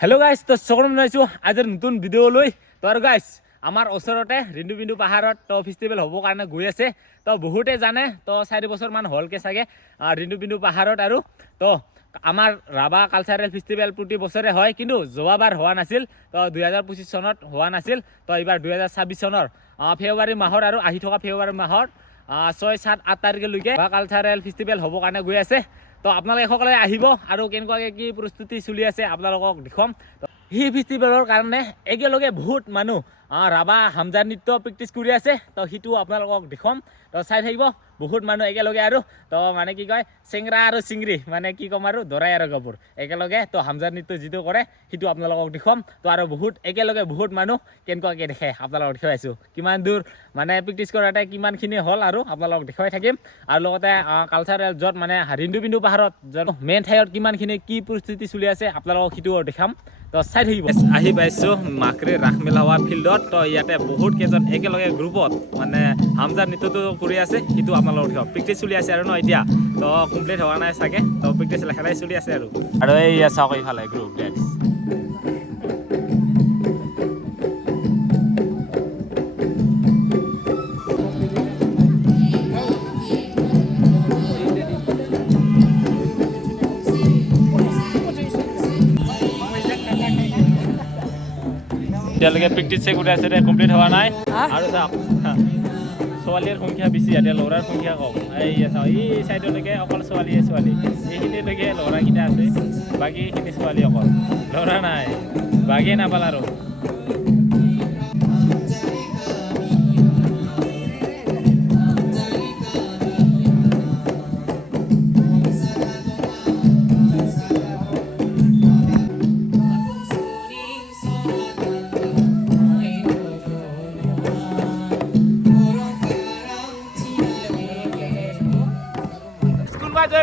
Hello' guys, তো সকলো বনাইছোঁ আজিৰ নতুন ভিডিঅ' লৈ। তো আৰু গাইজ, আমাৰ ওচৰতে ৰিন্দু বিন্দু পাহাৰত তো ফেষ্টিভেল হ'বৰ কাৰণে গৈ আছে। তো বহুতে জানে, তো 4 বছৰমান হ'লকৈ চাগে ৰিন্দু বিন্দু পাহাৰত। আৰু তো আমাৰ ৰাভা কালচাৰেল ফেষ্টিভেল প্ৰতি বছৰে হয়, কিন্তু যোৱাবাৰ হোৱা নাছিল। তো 2025 চনত হোৱা নাছিল। তো এইবাৰ 2026 চনৰ ফেব্ৰুৱাৰী মাহৰ আৰু আহি থকা ফেব্ৰুৱাৰী মাহৰ 6, 7, 8 তাৰিখলৈকে ৰাভা কালচাৰেল ফেষ্টিভেল হ'বৰ কাৰণে গৈ আছে। তো আপোনালোকে সকলোৱে আহিব আৰু কেনেকুৱাকৈ কি প্ৰস্তুতি চলি আছে আপোনালোকক দেখুৱাম। সেই ফেষ্টিভেলৰ কাৰণে একেলগে বহুত মানুহ ৰাভা হামজা নৃত্য প্ৰেক্টিছ কৰি আছে। তো সেইটো আপোনালোকক দেখুৱাম। তো চাই থাকিব, বহুত মানুহ একেলগে। আৰু তো মানে কি কয়, চেংৰা আৰু চিংৰি মানে কি ক'ম আৰু দৰাই আৰু গাভৰু একেলগে তো হামজা নৃত্য যিটো কৰে সেইটো আপোনালোকক দেখুৱাম। তো আৰু বহুত একেলগে বহুত মানুহ কেনেকুৱাকৈ দেখে আপোনালোকক দেখুৱাইছোঁ। কিমান দূৰ মানে প্ৰেক্টিছ কৰাতে কিমানখিনি হ'ল আৰু আপোনালোকক দেখুৱাই থাকিম। আৰু লগতে কালচাৰেল য'ত মানে ৰিন্দু বিন্দু পাহাৰত য'ত মেইন ঠাইত কিমানখিনি কি পৰিস্থিতি চলি আছে আপোনালোকক সেইটো দেখাম। তো চাই থাকিব। আহি পাইছোঁ মাকৰি ৰাসমেলা হোৱা ফিল্ডত। তো ইয়াতে বহুত কেইজন একেলগে গ্ৰুপত মানে হামজা নৃত্যটো কৰি আছে, সেইটো আপোনালোকক দেখুৱাম। প্ৰেক্টিছ চলি আছে আৰু ন এতিয়া, তো কমপ্লিট হোৱা নাই চাগে। তো প্ৰেক্টিছ লাহে চলি আছে আৰু এই চাওক এইফালে গ্ৰুপ ডেন্স। এতিয়ালৈকে প্ৰেক্টিছে কৰি আছে, কমপ্লিট হোৱা নাই। আৰু চাওক ছোৱালীৰ সংখ্যা বেছি, ইয়াতে ল'ৰাৰ সংখ্যা কম। এই চাওক এই চাইডলৈকে অকল ছোৱালী। এইখিনিলৈকে ল'ৰাকেইটা আছে, বাকী এইখিনি ছোৱালী অকল, ল'ৰা নাই, বাগেই নাপাল আৰু।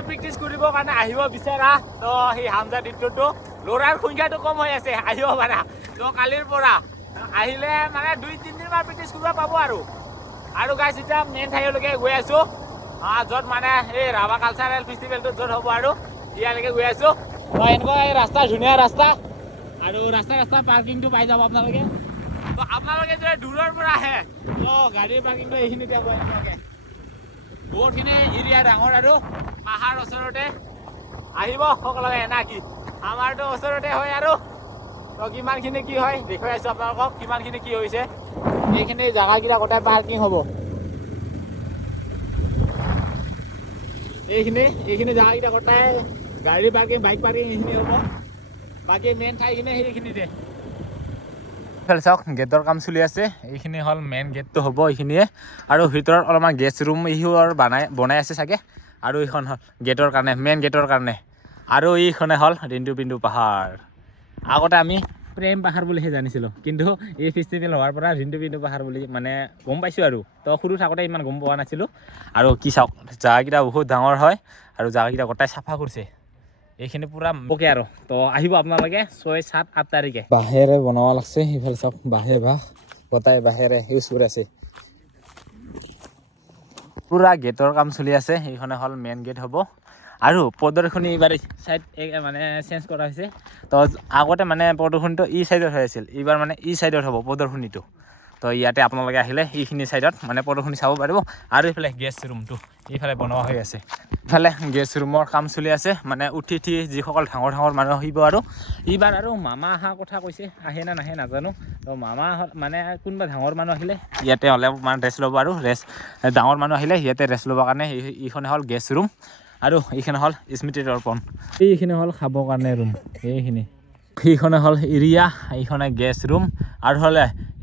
প্ৰেক্টিছ কৰিবৰ কাৰণে আহিব বিচাৰা, তো সেই হামজা নৃত্যটো ল'ৰাৰ সংখ্যাটো কম হৈ আছে, আহিব পাৰা। তো কালিৰ পৰা আহিলে মানে 2-3 দিনমান প্ৰেক্টিছ কৰিব পাব। আৰু গাইজ এতিয়া মেইন ঠাইলৈকে গৈ আছোঁ, য'ত মানে এই ৰাভা কালচাৰেল ফেষ্টিভেলটো য'ত হ'ব আৰু ইয়ালৈকে গৈ আছোঁ। তো এনেকুৱা এই ৰাস্তা, ধুনীয়া ৰাস্তা, আৰু ৰাস্তা পাৰ্কিংটো পাই যাব আপোনালোকে। তো আপোনালোকে যদি দূৰৰ পৰা আহে তো গাড়ীৰ পাৰ্কিংটো এইখিনিতে হ'ব। এনেকুৱাকৈ বহুতখিনি এৰিয়া ডাঙৰ আৰু পাহাৰ ওচৰতে। আহিব সকলোৱে না কি, আমাৰতো ওচৰতে হয়। আৰু তো কিমানখিনি কি হয় দেখুৱাই আছোঁ আপোনালোকক, কিমানখিনি কি হৈছে। এইখিনি জেগাকেইটা গোটেই পাৰ্কিং হ'ব। এইখিনি জেগাকেইটা গোটেই গাড়ী পাৰ্কিং, বাইক পাৰ্কিং এইখিনি হ'ব। বাকী মেইন ঠাইখিনি সেইখিনিতে। চাওক গেটৰ কাম চলি আছে, এইখিনি হ'ল মেইন গেটটো হ'ব এইখিনিয়ে। আৰু ভিতৰত অলপমান গেষ্ট ৰুম এইবোৰ বনাই আছে চাগে। আৰু এইখন হ'ল গেটৰ কাৰণে, মেইন গেটৰ কাৰণে। আৰু এইখনে হ'ল ৰিন্দু বিন্দু পাহাৰ। আগতে আমি প্ৰেম পাহাৰ বুলিহে জানিছিলোঁ, কিন্তু এই ফেষ্টিভেল হোৱাৰ পৰা ৰিন্দু বিন্দু পাহাৰ বুলি মানে গম পাইছোঁ। আৰু তো সৰু থাকোঁতে ইমান গম পোৱা নাছিলোঁ। আৰু কি চাওক জেগাকেইটা বহুত ডাঙৰ হয়, আৰু জেগাকেইটা গোটেই চাফা কৰিছে। এইখিনি পূৰা ওকে। আৰু তো আহিব আপোনালোকে 6, 7, 8 তাৰিখে। বাঁহেৰে বনোৱা লাগছে, সেইফালে চাওক বাঁহ গোটাই বাঁহেৰে ইউজ কৰি আছে। পুৰা গেটৰ কাম চলি আছে, এইখনে হ'ল মেইন গেট হ'ব। আৰু প্ৰদৰ্শনী এইবাৰ চাইড মানে চেঞ্জ কৰা হৈছে। তো আগতে মানে প্ৰদৰ্শনীটো ই চাইডত হৈ আছিল, এইবাৰ মানে ই চাইডত হ'ব প্ৰদৰ্শনীটো। তো ইয়াতে আপোনালোকে আহিলে এইখিনি চাইডত মানে প্ৰদৰ্শনী চাব পাৰিব। আৰু এইফালে গেষ্ট ৰুমটো এইফালে বনোৱা হৈ আছে। ইফালে গেষ্ট ৰুমৰ কাম চলি আছে, মানে উঠি যিসকল ডাঙৰ মানুহ আহিব। আৰু এইবাৰ আৰু মামা অহাৰ কথা কৈছে, আহে নে নাহে নাজানো। তো মামা মানে কোনোবা ডাঙৰ মানুহ আহিলে ইয়াতে হ'লে মানে ৰেষ্ট ল'ব। আৰু ডাঙৰ মানুহ আহিলে ইয়াতে ৰেষ্ট ল'বৰ কাৰণে এইখনে হ'ল গেষ্ট ৰুম। আৰু এইখিনি হ'ল স্মৃতি দৰ্পণ। এইখিনি হ'ল খাবৰ কাৰণে ৰুম, সেইখনে হ'ল এৰিয়া, এইখনে গেষ্ট ৰুম। আৰু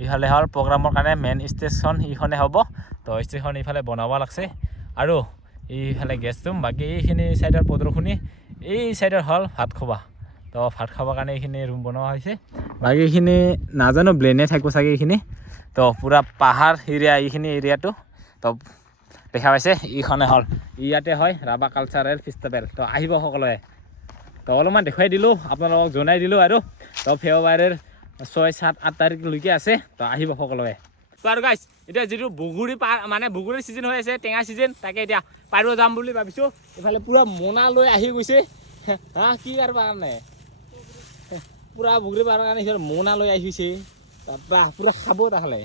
এইফালে হ'ল প্ৰগ্ৰামৰ কাৰণে মেইন ষ্টেজখন এইখনে হ'ব। তো ষ্টেজখন এইফালে বনাব লাগছে। আৰু এইফালে গেষ্ট ৰুম, বাকী এইখিনি চাইডৰ প্ৰদৰ্শনী, এই চাইডৰ হ'ল ভাত খোৱা। তো ভাত খাবৰ কাৰণে এইখিনি ৰুম বনোৱা হৈছে। বাকী এইখিনি নাজানো ব্লেনে থাকিব চাগে এইখিনি। তো পূৰা পাহাৰ এৰিয়া এইখিনি এৰিয়াটো। তো দেখা পাইছে এইখনে হ'ল, ইয়াতে হয় ৰাভা কালচাৰেল ফেষ্টিভেল। তো আহিব সকলোৱে। তো অলপমান দেখুৱাই দিলোঁ, আপোনালোকক জনাই দিলোঁ। আৰু তো ফেব্ৰুৱাৰীৰ 6, 7, 8 তাৰিখলৈকে আছে। তো আহিব সকলোৱে। তো আৰু গাইজ এতিয়া যিটো বগৰী মানে বগৰীৰ ছিজন হৈ আছে, টেঙা ছিজন, তাকে এতিয়া পাৰিব যাম বুলি ভাবিছোঁ। এইফালে পূৰা মোনা লৈ আহি গৈছে, কি কৰিব কাৰণে পুৰা বগৰী পাৰৰ কাৰণে সিহঁতৰ মোনা লৈ আহিছে তাৰপৰা পুৰা খাব তাহলে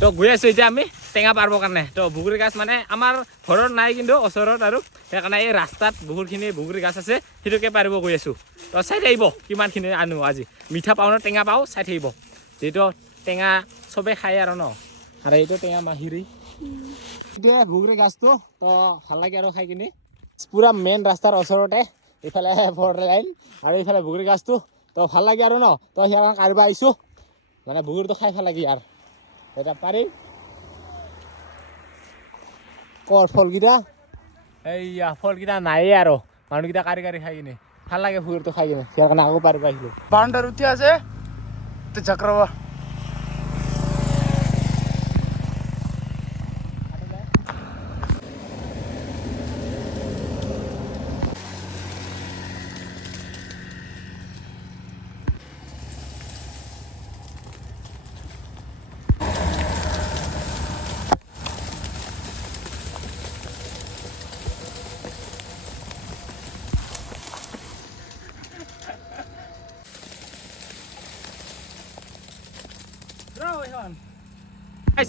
তো গৈ আছো এতিয়া আমি টেঙা পাৰিবৰ কাৰণে তো বগৰী গাছ মানে আমাৰ ঘৰত নাই কিন্তু ওচৰত আৰু সেইকাৰণে এই ৰাস্তাত বহুতখিনি বগৰী গাছ আছে সেইটোকে পাৰিব গৈ আছো তো চাই থাকিব কিমানখিনি আনো আজি মিঠা পাওঁ ন টেঙা পাওঁ চাই থাকিব যিহেতু টেঙা চবে খায় আৰু ন আৰু এইটো টেঙা মাহিৰি এতিয়া বগৰী গাছটো তো ভাল লাগে আৰু খাই কিনি পুৰা মেইন ৰাস্তাৰ ওচৰতে এইফালে ফ'ৰ লাইন আৰু এইফালে বগৰী গাছটো তো ভাল লাগে আৰু ন তো সেইকাৰণে কাঢ়িব আহিছোঁ মানে বগৰীটো খাই ভাল লাগে আৰু এটা পাৰিম ক'ৰ ফলকেইটা এইয়া ফলকেইটা নায়েই আৰু মানুহকেইটা কাঢ়ি কাঢ়ি খাই কিনে ভাল লাগে বগৰীটো খাই কিনে সেই কাৰণে আকৌ পাৰিব আহিলোঁ বাউন্ডাৰ উঠে আছে তো চক্ৰবা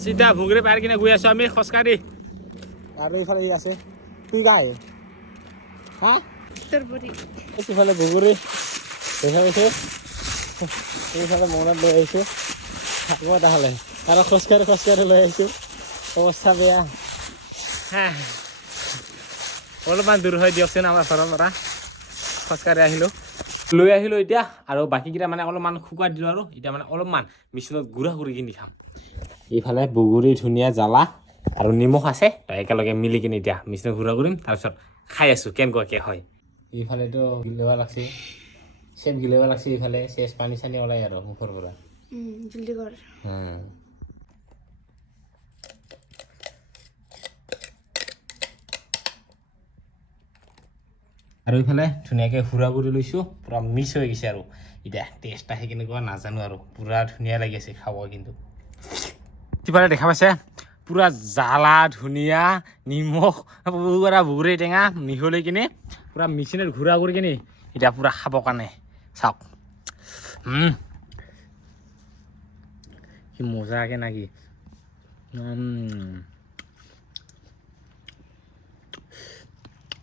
চিধা বগৰী পাৰ কিনে গৈ আছো আমি খোজকাঢ়ি আৰু এইফালে আছে কি গাই হা এইফালে বগৰী এইফালে মনত লৈ আহিছোঁ থাকিব তাহলে আৰু খোজকাঢ়ি খোজকাঢ়ি লৈ আহিছোঁ অৱস্থা বেয়া অলপমান দূৰ হৈ দিয়কচোন আমাৰ ঘৰৰ পৰা খোজকাঢ়ি আহিলোঁ লৈ আহিলোঁ এতিয়া আৰু বাকীকেইটা মানে অলপমান শুকুৱাই দিলোঁ আৰু এতিয়া মানে অলপমান মেচিনত গুড়া কৰি কিনি খাম এইফালে বগৰী ধুনীয়া জ্বালা আৰু নিমখ আছে তো একেলগে মিলি কিনি এতিয়া মেচিনত গুড়া কৰিম তাৰপিছত খাই আছোঁ কেনেকুৱাকৈ হয় এইফালেতো গিলিব লাগছে চেপ গিলিব লাগছে এইফালে চেচ পানী চানী ওলাই আৰু মুখৰ পৰা জলদি কৰ আৰু এইফালে ধুনীয়াকৈ গুড়া কৰি লৈছোঁ পূৰা মিক্স হৈ গৈছে আৰু এতিয়া টেষ্ট আহি কেনেকুৱা নাজানো আৰু পূৰা ধুনীয়া লাগি আছে খাব কিন্তু সিফালে দেখা পাইছে পূৰা জ্বালা ধুনীয়া নিমখ পুৰা বগৰী টেঙা মিহলি কিনে পূৰা মেচিনত ঘূৰা কৰি কিনে এতিয়া পূৰা খাবৰ কাৰণে চাওক কি মজাকৈ নাকি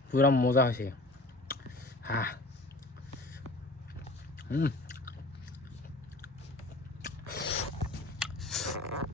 পূৰা মজা হৈছে হা